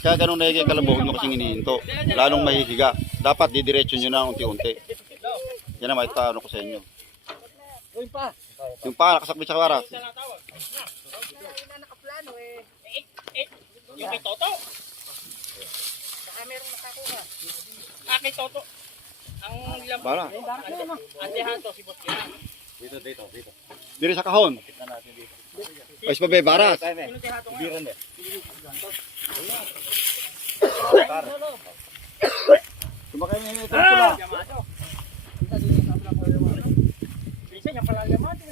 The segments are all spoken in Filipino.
Kaya ganun na yung kalabaw nyo kasing inihinto. Lalong mahihiga. Dapat didiretso nyo na unti-unti. Yan ang maitano ko sa inyo. Yung pa, nakasakbit sa kawaras. Yung kay Toto? Saka merong nakakuha. Kay Toto. Ang lamang. Bala. Andihan to si Boss Kira. Dito. Diri sa kahon. Ay, sa babe, baras. Biran deh. Sumakay na ito pula. Bisa niya pala Yamato.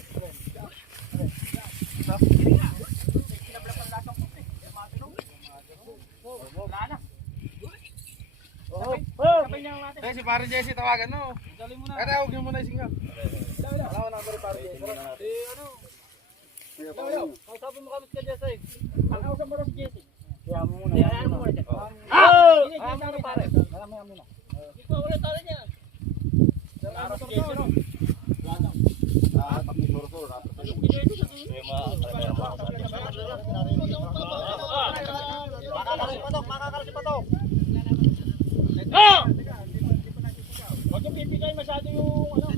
Si Pare Jesse tawagan no. Kaya huwag niyo muna yung singa. Wala ko number Pare Jesse. Kausapin mo kami si Jesse. Ang kausap mo si Jesse. Kaya mo muna. Ayan mo muna. Ini kita pare. Alam mo na. Ito ulit tali niya. Salamat si Jesse no. Huwag yung pipigay masyado yung ano.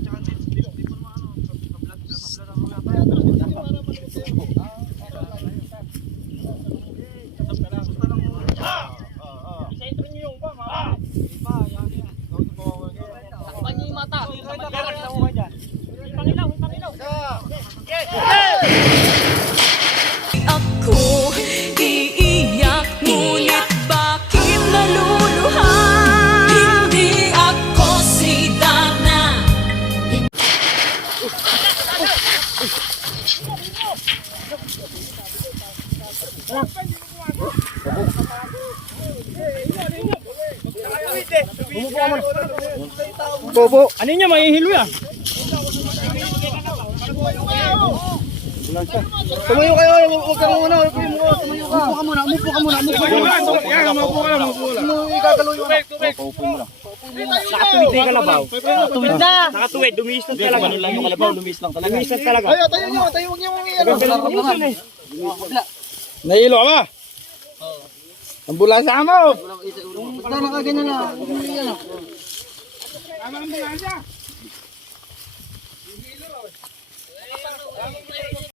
Isentro nyo yung ba, mga. Takpan nyo yung mata. Pangilaw. Ako iiyak, ngunit bakit naluluha? Hindi ako si Dana. Bobo. Ano niya, mahihilo yan? Tumayo kayo, huwag kang muna. Tumayo ka. Umupo ka muna. Ano ikagalo yun? Paupo mo lang. Nakatuwid na yung kalabaw. Nakatuwid na. Nakatuwid, dumis lang talaga. Ganun lang yung kalabaw, lumis lang talaga. Dumis lang talaga. Tayo, huwag niyo ano. Nahilo ka ba? Ambulansya ka mo! Basta nakaganyan na. Ano ambulansya?